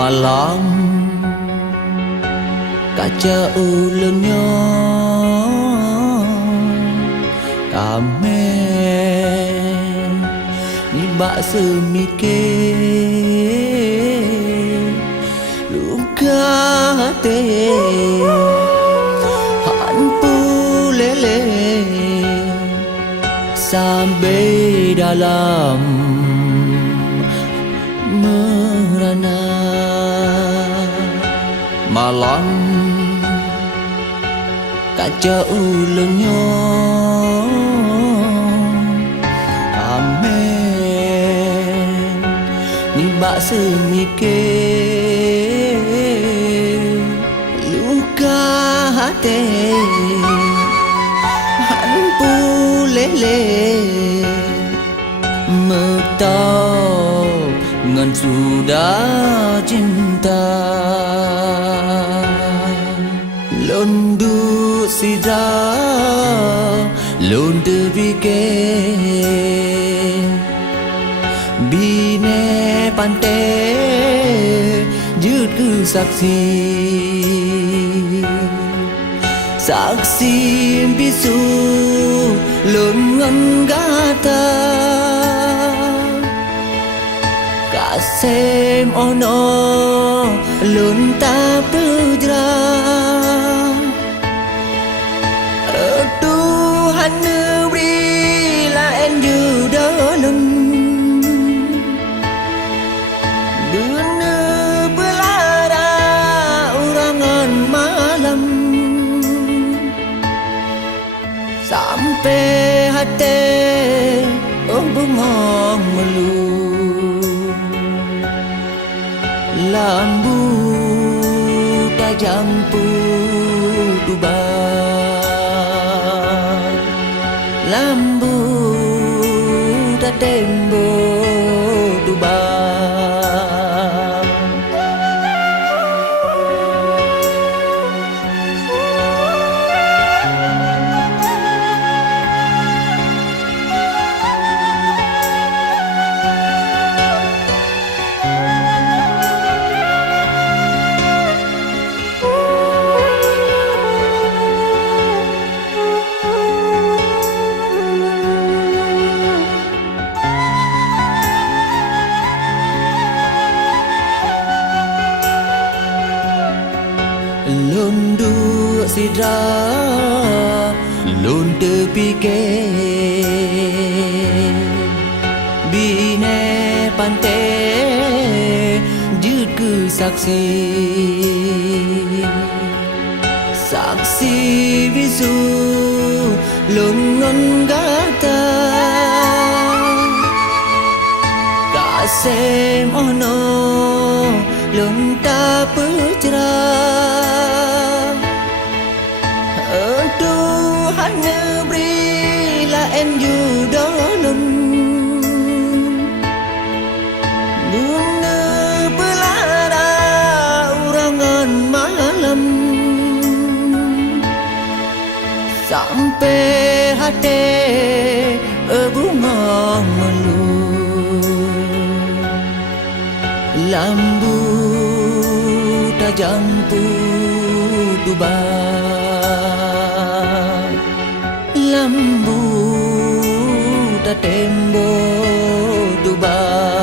malam kaca ulunnya kame nibak semike luka hati hanpu lele sampai dalam merana malam kaca ulunnya amen nibak semike luka hati hanpu lele metau ngan sudah cinta londu sida londu bike bine pante jut ku saksi saksi bisu lengan gata kasem ono lunta pujra Tuhan berilah enju dalam dunia belara urangan malam sampai hati bengong melu lambu tajam pudubar lambu da tembo dubar londu sidra londu pike bine pante jut ku saksi saksi bisu longon gata kasem ono lonta pujra Tuhan berilah enju dalam dunia belara urangan malam sampai hati bunga melu lambu tajam pudubar lambu da tembo dubar